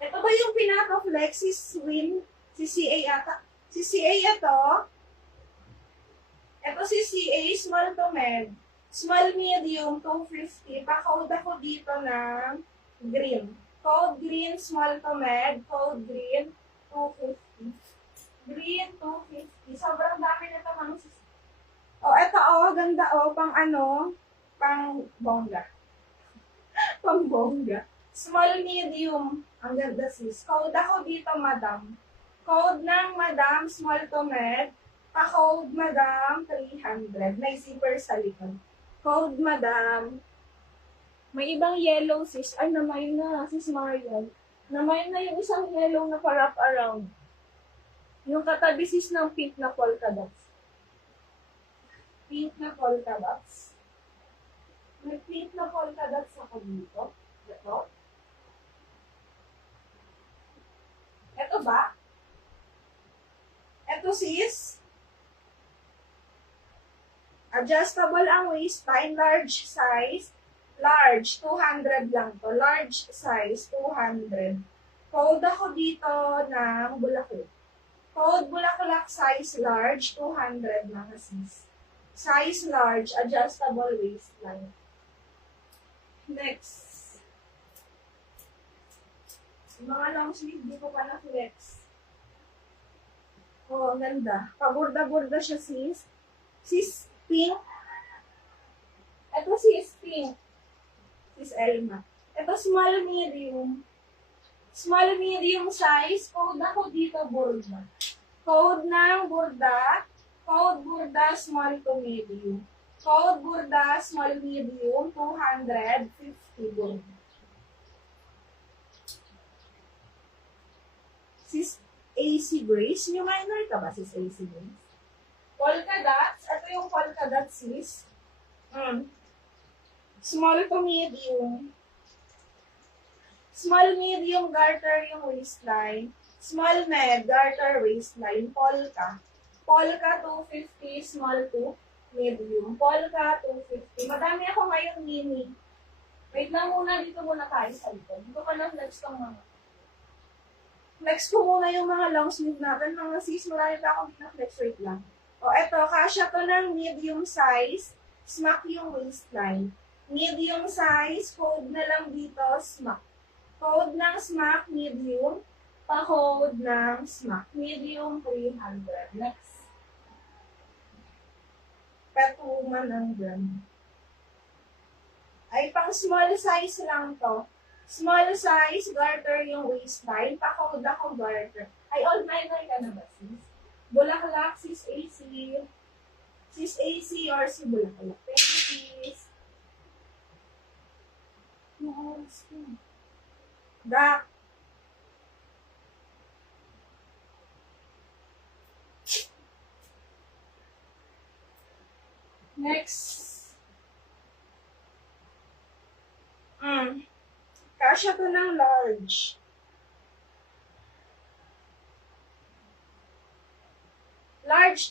Ito ba yung pinaka-flex? Si Swim? Si CA ata? Si CA ito? Ito si CA, small to med. Small medium, 250. Pa-code ako dito ng green. Code green, small to med. Code green, 250. Green, 250. Sobrang dami na ito mga sis. Oh, ito oh, ganda oh, pang ano, pang bongga. Pang bongga. Small medium. Ang ganda sis. Code ako dito, madam. Code ng madam, small to med. Pa-code madam, 300. May zipper sa likod. Code madam. May ibang yellow sis. Ay, namay na, sis Marian. Namay na yung isang yellow na pa-wrap around. Yung katabi sis ng pink na polka dots. Pink na polka dots. May pink na polka dots ako dito. Ito. Ito ba? Ito sis. Adjustable ang waistline, large size. Large, 200 lang to. Large size, 200. Code ako dito ng Bulaklak. Code Bulaklak, size large, 200 mga sis. Size large, adjustable waistline. Next. Mga long sleeve, di ko pa na-flex. Oh, ang ganda. Paburda-burda siya sis. Sis pink. Ito sis pink. Sis Elma. Ito small medium. Small medium size. Code ako dito burda. Code ng burda. Code burda small to medium. Code burda small medium 250 burda. Sis AC Grace. Yung minor ka ba sis AC Grace? Polka dots. Ito yung polka dots, sis. Small to medium. Small medium garter yung waistline. Small med garter waistline. Polka. Polka 250. Small to medium. Polka 250. Madami ako ngayon mini. Wait lang muna. Dito muna tayo sa likod. Dito ka lang flex kang mga. Flex ko muna yung mga long sleeve natin. Mga sis, marami pa akong pinaflex. Wait lang. O, eto, kasya to ng medium size, smack yung waistline. Medium size, code na lang dito, smack. Code ng smack, medium. Pa-code ng smack, medium 300. Next. Petuman ang brand. Ay, pang small size lang to. Small size, garter yung waistline. Pa-code ako garter. Ay, all minor ka na ba, sis? Bulaklak, sis AC. Sis AC or si Bulaklak. Thank you, sis. Back. Next. Kasya to ng large. Large